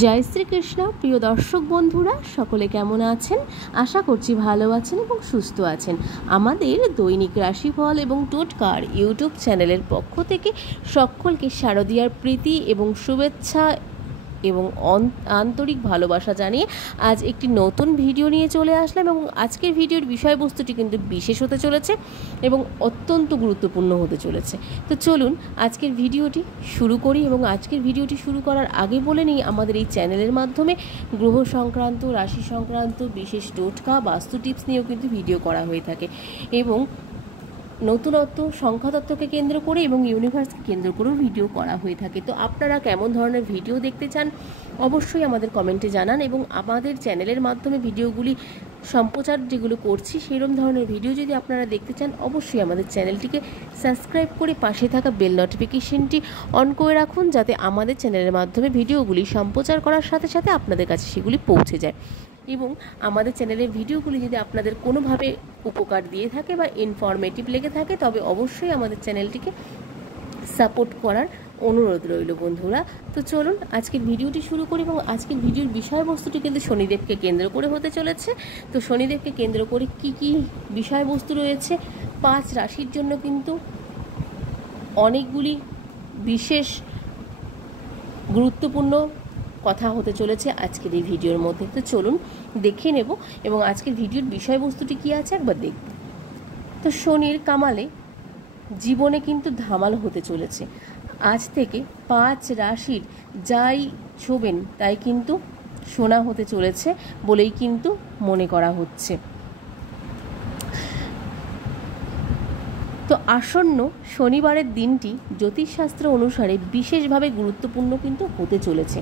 জয় শ্রীকৃষ্ণ। প্রিয় দর্শক বন্ধুরা, সকলে কেমন আছেন? আশা করছি ভালো আছেন এবং সুস্থ আছেন। আমাদের দৈনিক রাশিফল এবং টোটকার ইউটিউব চ্যানেলের পক্ষ থেকে সকলকে শারদীয়ার প্রীতি এবং শুভেচ্ছা এবং আন্তরিক ভালোবাসা জানিয়ে আজ একটি নতুন ভিডিও নিয়ে চলে আসলাম। এবং আজকের ভিডিওর বিষয়বস্তুটি কিন্তু বিশেষ হতে চলেছে এবং অত্যন্ত গুরুত্বপূর্ণ হতে চলেছে। তো চলুন আজকের ভিডিওটি শুরু করি। এবং আজকের ভিডিওটি শুরু করার আগে বলে নিই, আমাদের এই চ্যানেলের মাধ্যমে গ্রহ সংক্রান্ত, রাশি সংক্রান্ত বিশেষ টোটকা, বাস্তু টিপস নিয়েও কিন্তু ভিডিও করা হয়ে থাকে এবং নতুনত্ব, সংখ্যাতত্ত্বকে কেন্দ্র করে এবং ইউনিভার্সকে কেন্দ্র করেও ভিডিও করা হয়ে থাকে। তো আপনারা কেমন ধরনের ভিডিও দেখতে চান অবশ্যই আমাদের কমেন্টে জানান। এবং আমাদের চ্যানেলের মাধ্যমে ভিডিওগুলি সম্প্রচার যেগুলো করছি সেরকম ধরনের ভিডিও যদি আপনারা দেখতে চান অবশ্যই আমাদের চ্যানেলটিকে সাবস্ক্রাইব করে পাশে থাকা বেল নোটিফিকেশনটি অন করে রাখুন, যাতে আমাদের চ্যানেলের মাধ্যমে ভিডিওগুলি সম্প্রচার করার সাথে সাথে আপনাদের কাছে সেগুলি পৌঁছে যায়। এবং আমাদের চ্যানেলের ভিডিওগুলি যদি আপনাদের কোনোভাবে উপকার দিয়ে থাকে বা ইনফরমেটিভ লেগে থাকে তবে অবশ্যই আমাদের চ্যানেলটিকে সাপোর্ট করার অনুরোধ রইল বন্ধুরা। তো চলুন আজকের ভিডিওটি শুরু করি। এবং আজকের ভিডিওর বিষয়বস্তুটি কিন্তু শনিদেবকে কেন্দ্র করে হতে চলেছে। তো শনিদেবকে কেন্দ্র করে কি কি বিষয়বস্তু রয়েছে 5 রাশির জন্য কিন্তু অনেকগুলি বিশেষ গুরুত্বপূর্ণ কথা হতে চলেছে আজকের এই ভিডিওর মধ্যে। তো চলুন দেখে নেব এবং আজকের ভিডিওর বিষয়বস্তুটি কী আছে একবার দেখব। তো শনির কামালে জীবনে কিন্তু ধামাল হতে চলেছে। আজ থেকে 5 রাশির যাই ছোবেন তাই কিন্তু সোনা হতে চলেছে বলেই কিন্তু মনে করা হচ্ছে। তো আসন্ন শনিবারের দিনটি জ্যোতিষশাস্ত্র অনুসারে বিশেষভাবে গুরুত্বপূর্ণ কিন্তু হতে চলেছে।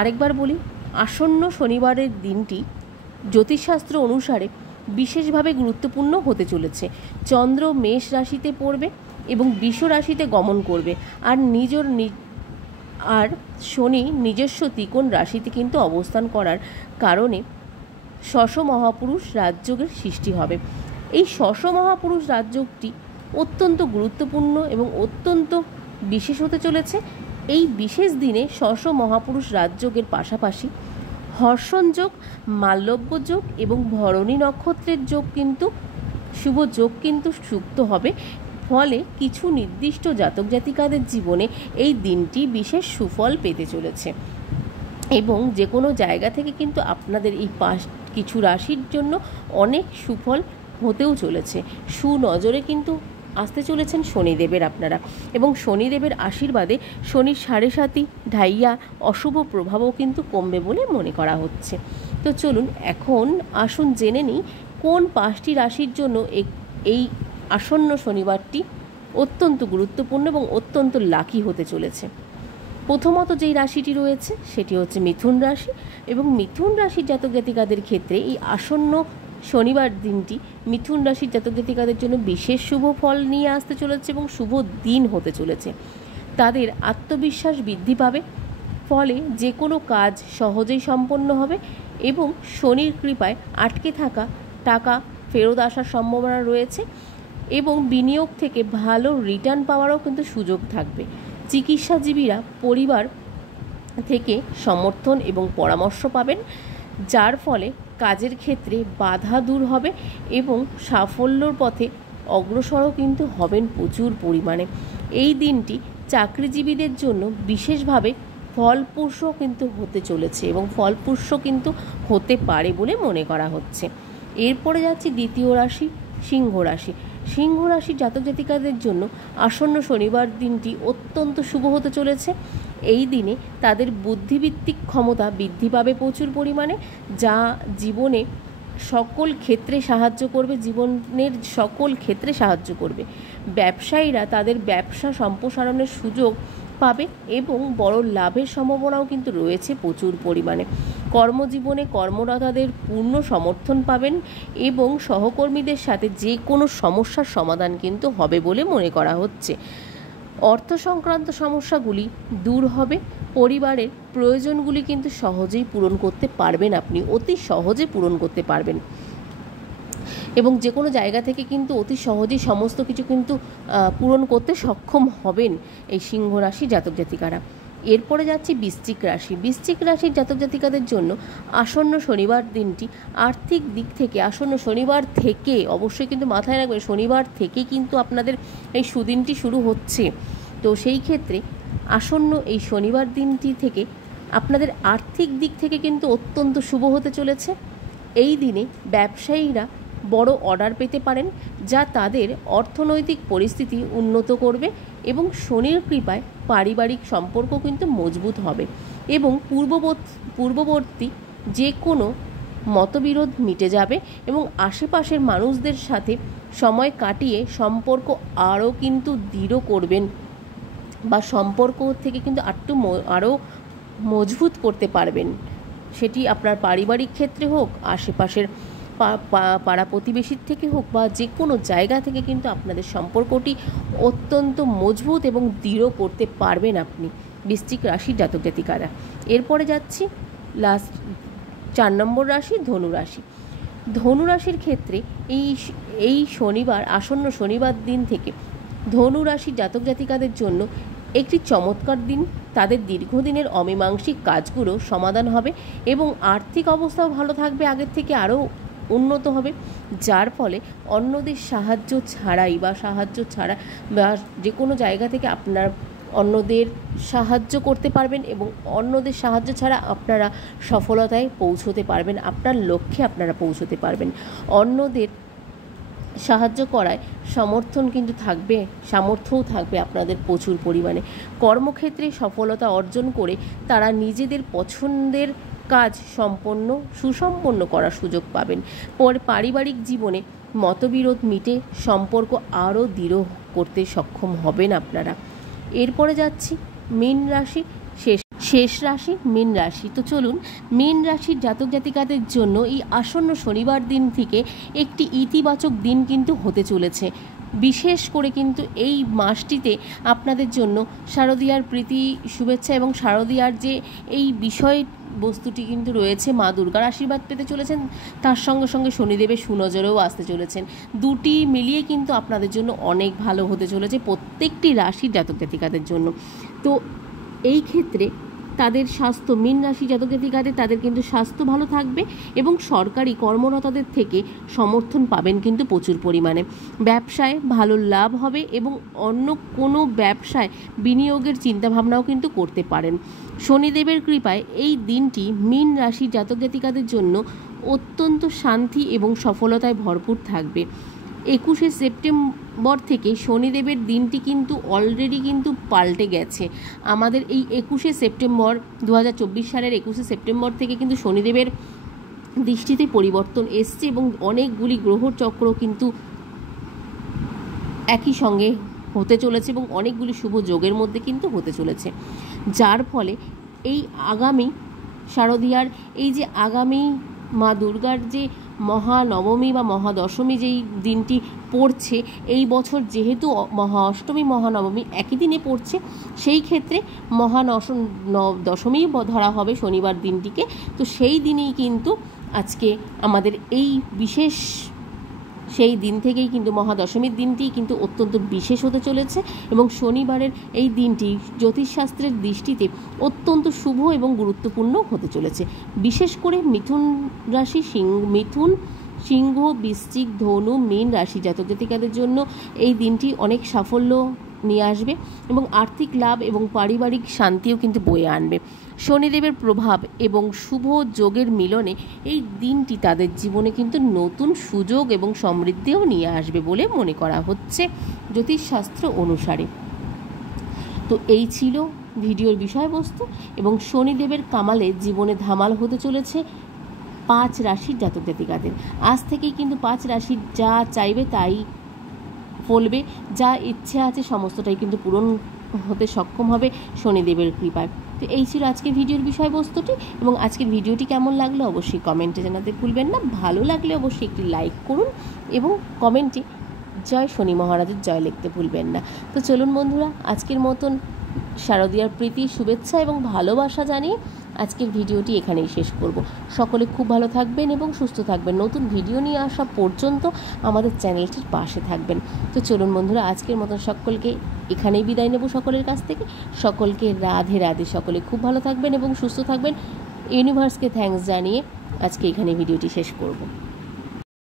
আরেকবার বলি, আসন্ন শনিবারের দিনটি জ্যোতিষশাস্ত্র অনুসারে বিশেষভাবে গুরুত্বপূর্ণ হতে চলেছে। চন্দ্র মেষ রাশিতে পড়বে এবং বৃষ রাশিতে গমন করবে, আর শনি নিজস্ব ত্রিকোণ রাশিতে কিন্তু অবস্থান করার কারণে শশ মহাপুরুষ রাজযোগের সৃষ্টি হবে। এই শশ মহাপুরুষ রাজযোগটি অত্যন্ত গুরুত্বপূর্ণ এবং অত্যন্ত বিশেষ হতে চলেছে। এই বিশেষ দিনে শশ মহাপুরুষ রাজযোগের পাশাপাশি হর্ষণ যোগ, মাল্যব্য যোগ এবং ভরণী নক্ষত্রের যোগ কিন্তু শুভ যোগ কিন্তু যুক্ত হবে। ফলে কিছু নির্দিষ্ট জাতক জাতিকাদের জীবনে এই দিনটি বিশেষ সুফল পেতে চলেছে এবং যে কোনো জায়গা থেকে কিন্তু আপনাদের এই কিছু রাশির জন্য অনেক সুফল হতেও চলেছে। সুনজরে কিন্তু আসতে চলেছেন শনিদেবের আপনারা, এবং শনিদেবের আশীর্বাদে শনির 7.5 ঢাইয়া অশুভ প্রভাবও কিন্তু কমবে বলে মনে করা হচ্ছে। তো চলুন এখন আসুন জেনে নিই কোন 5টি রাশির জন্য এই আসন্ন শনিবারটি অত্যন্ত গুরুত্বপূর্ণ এবং অত্যন্ত লাকি হতে চলেছে। প্রথমত যেই রাশিটি রয়েছে সেটি হচ্ছে মিথুন রাশি। এবং মিথুন রাশির জাতক জাতিকাদের ক্ষেত্রে এই আসন্ন শনিবার দিনটি মিথুন রাশির জাতক জাতিকাদের জন্য বিশেষ শুভ ফল নিয়ে আসতে চলেছে এবং শুভ দিন হতে চলেছে। তাদের আত্মবিশ্বাস বৃদ্ধি পাবে, ফলে যে কোনো কাজ সহজেই সম্পন্ন হবে এবং শনির কৃপায় আটকে থাকা টাকা ফেরত আসার সম্ভাবনা রয়েছে এবং বিনিয়োগ থেকে ভালো রিটার্ন পাওয়ারও কিন্তু সুযোগ থাকবে। চিকিৎসাজীবীরা পরিবার থেকে সমর্থন এবং পরামর্শ পাবেন, যার ফলে কাজের ক্ষেত্রে বাধা দূর হবে এবং সাফল্যর পথে অগ্রসরও কিন্তু হবেন প্রচুর পরিমাণে। এই দিনটি চাকরিজীবীদের জন্য বিশেষভাবে ফলপ্রসূ কিন্তু হতে চলেছে এবং ফলপ্রসূ কিন্তু হতে পারে বলে মনে করা হচ্ছে। এরপরে যাচ্ছি দ্বিতীয় রাশি, সিংহ রাশি। সিংহ রাশির জাতক জাতিকাদের জন্য আসন্ন শনিবার দিনটি অত্যন্ত শুভ হতে চলেছে। এই দিনে তাদের বুদ্ধিভিত্তিক ক্ষমতা বৃদ্ধি পাবে প্রচুর পরিমাণে, যা জীবনে সকল ক্ষেত্রে সাহায্য করবে, জীবনের সকল ক্ষেত্রে সাহায্য করবে। ব্যবসায়ীরা তাদের ব্যবসা সম্প্রসারণের সুযোগ পাবে এবং বড় লাভের সম্ভাবনাও কিন্তু রয়েছে প্রচুর পরিমাণে। কর্মজীবনে কর্মরতাদের পূর্ণ সমর্থন পাবেন এবং সহকর্মীদের সাথে যে কোনো সমস্যার সমাধান কিন্তু হবে বলে মনে করা হচ্ছে। অর্থ সংক্রান্ত সমস্যাগুলি দূর হবে, পরিবারের প্রয়োজনগুলি কিন্তু সহজেই পূরণ করতে পারবেন, আপনি অতি সহজে পূরণ করতে পারবেন এবং যে কোনো জায়গা থেকে কিন্তু অতি সহজেই সমস্ত কিছু কিন্তু পূরণ করতে সক্ষম হবেন এই সিংহ রাশি জাতক জাতিকারা। এরপরে যাচ্ছি বৃশ্চিক রাশি। বৃশ্চিক রাশির জাতক জাতিকাদের জন্য আসন্ন শনিবার দিনটি আর্থিক দিক থেকে, আসন্ন শনিবার থেকে, অবশ্যই কিন্তু মাথায় রাখবেন শনিবার থেকে কিন্তু আপনাদের এই সুদিনটি শুরু হচ্ছে। তো সেই ক্ষেত্রে আসন্ন এই শনিবার দিনটি থেকে আপনাদের আর্থিক দিক থেকে কিন্তু অত্যন্ত শুভ হতে চলেছে। এই দিনে ব্যবসায়ীরা বড় অর্ডার পেতে পারেন, যা তাদের অর্থনৈতিক পরিস্থিতি উন্নত করবে এবং শনির কৃপায় পারিবারিক সম্পর্ক কিন্তু মজবুত হবে এবং পূর্ববর্তী যে কোনো মতবিরোধ মিটে যাবে এবং আশেপাশের মানুষদের সাথে সময় কাটিয়ে সম্পর্ক আরও কিন্তু দৃঢ় করবেন বা সম্পর্ক থেকে কিন্তু আরও মজবুত করতে পারবেন। সেটি আপনার পারিবারিক ক্ষেত্রে হোক, আশেপাশের পাড়া প্রতিবেশীর থেকে হোক বা যে কোনো জায়গা থেকে কিন্তু আপনাদের সম্পর্কটি অত্যন্ত মজবুত এবং দৃঢ় করতে পারবেন আপনি বৃশ্চিক রাশির জাতক জাতিকারা। এরপরে যাচ্ছি লাস্ট 4 নম্বর রাশি, ধনু রাশি। ধনু রাশির ক্ষেত্রে এই শনিবার, আসন্ন শনিবার দিন থেকে ধনু রাশির জাতক জাতিকাদের জন্য একটি চমৎকার দিন। তাদের দীর্ঘদিনের অমীমাংসিক কাজগুলো সমাধান হবে এবং আর্থিক অবস্থাও ভালো থাকবে, আগের থেকে আরও উন্নত হবে, যার ফলে অন্যদের সাহায্য ছাড়াই বা যে কোনো জায়গা থেকে আপনার অন্যদের সাহায্য করতে পারবেন এবং অন্যদের সাহায্য ছাড়া আপনারা সফলতায় পৌঁছতে পারবেন, আপনার লক্ষ্যে আপনারা পৌঁছতে পারবেন। অন্যদের সাহায্য করায় সামর্থ্যও থাকবে আপনাদের প্রচুর পরিমাণে। কর্মক্ষেত্রে সফলতা অর্জন করে তারা নিজেদের পছন্দের কাজ সুসম্পন্ন করার সুযোগ পাবেন। পারিবারিক জীবনে মতবিরোধ মিটে সম্পর্ক আরও দৃঢ় করতে সক্ষম হবেন আপনারা। এরপরে যাচ্ছি মীন রাশি, শেষ রাশি মীন রাশি। তো চলুন, মীন রাশির জাতক জাতিকাদের জন্য এই আসন্ন শনিবার দিন থেকে একটি ইতিবাচক দিন কিন্তু হতে চলেছে। বিশেষ করে কিন্তু এই মাসটিতে আপনাদের জন্য শারদীয়ার প্রীতি শুভেচ্ছা এবং শারদীয়ার যে এই বিষয় বস্তুটি কিন্তু রয়েছে, মা দুর্গার আশীর্বাদ পেতে চলেছেন, তার সঙ্গে সঙ্গে শনিদেবের সুনজরেও আসতে চলেছেন। দুটি মিলিয়ে কিন্তু আপনাদের জন্য অনেক ভালো হতে চলেছে প্রত্যেকটি রাশির জাতক জাতিকাদের জন্য। তো এই ক্ষেত্রে তাদের স্বাস্থ্য, মীন রাশি জাতক জাতিকাদের তাদের কিন্তু স্বাস্থ্য ভালো থাকবে এবং সরকারি কর্মরতদের থেকে সমর্থন পাবেন কিন্তু প্রচুর পরিমাণে। ব্যবসায় ভালো লাভ হবে এবং অন্য কোনো ব্যবসায় বিনিয়োগের চিন্তাভাবনাও কিন্তু করতে পারেন। শনিদেবের কৃপায় এই দিনটি মীন রাশি জাতক জাতিকাদের জন্য অত্যন্ত শান্তি এবং সফলতায় ভরপুর থাকবে। 21শে সেপ্টেম্বর থেকে শনিদেবের দিনটি কিন্তু অলরেডি কিন্তু পাল্টে গেছে। আমাদের এই 21শে সেপ্টেম্বর 2024 সালের 21শে সেপ্টেম্বর থেকে কিন্তু শনিদেবের দৃষ্টিতে পরিবর্তন এসছে এবং অনেকগুলি গ্রহচক্র কিন্তু একই সঙ্গে হতে চলেছে এবং অনেকগুলি শুভ যোগের মধ্যে কিন্তু হতে চলেছে, যার ফলে এই আগামী শারদীয়ার আগামী মা দুর্গার যে মহানবমী বা মহাদশমী যেই দিনটি পড়ছে এই বছর, যেহেতু মহা অষ্টমী মহানবমী একই দিনে পড়ছে, সেই ক্ষেত্রে দশমী ধরা হবে শনিবার দিনটিকে। তো সেই দিনেই কিন্তু আজকে আমাদের এই বিশেষ সেই দিন থেকেই কিন্তু মহাদশমীর দিনটি কিন্তু অত্যন্ত বিশেষ হতে চলেছে এবং শনিবারের এই দিনটি জ্যোতিষশাস্ত্রের দৃষ্টিতে অত্যন্ত শুভ এবং গুরুত্বপূর্ণ হতে চলেছে। বিশেষ করে মিথুন রাশি, মিথুন, সিংহ, বৃশ্চিক, ধনু, মীন রাশি জাতক জাতিকাদের জন্য এই দিনটি অনেক সাফল্য নিয়ে আসবে এবং আর্থিক লাভ এবং পারিবারিক শান্তিও কিন্তু বয়ে আনবে। শনিদেবের প্রভাব এবং শুভ যোগের মিলনে এই দিনটি তাদের জীবনে কিন্তু নতুন সুযোগ এবং সমৃদ্ধিও নিয়ে আসবে বলে মনে করা হচ্ছে জ্যোতিষশাস্ত্র অনুসারে। তো এই ছিল ভিডিওর বিষয়বস্তু এবং শনিদেবের কামালে জীবনে ধামাল হতে চলেছে 5 রাশির জাতক জাতিকাদের। আজ থেকেই কিন্তু 5 রাশির যা চাইবে তাই ফলবে, যা ইচ্ছে আছে সমস্তটাই কিন্তু পূরণ হতে সক্ষম হবে শনিদেবের কৃপায়। তো এই ছিল আজকের ভিডিওর বিষয়বস্তুটি এবং আজকের ভিডিওটি কেমন লাগলো অবশ্যই কমেন্টে জানাতে ভুলবেন না। ভালো লাগলে অবশ্যই একটি লাইক করুন এবং কমেন্টে জয় শনি মহারাজের জয় লিখতে ভুলবেন না। তো চলুন বন্ধুরা, আজকের মতন শারদীয়ার প্রীতি শুভেচ্ছা এবং ভালোবাসা জানিয়ে আজকের ভিডিওটি এখানেই শেষ করব। সকলে খুব ভালো থাকবেন এবং সুস্থ থাকবেন। নতুন ভিডিও নিয়ে আসা পর্যন্ত আমাদের চ্যানেলটির পাশে থাকবেন। তো চলুন বন্ধুরা, আজকের মতন সকলকে এখানেই বিদায় নেব সকলের কাছ থেকে। সকলকে রাধে রাধে। সকলে খুব ভালো থাকবেন এবং সুস্থ থাকবেন। ইউনিভার্সকে থ্যাঙ্কস জানিয়ে আজকে এখানে ভিডিওটি শেষ করব।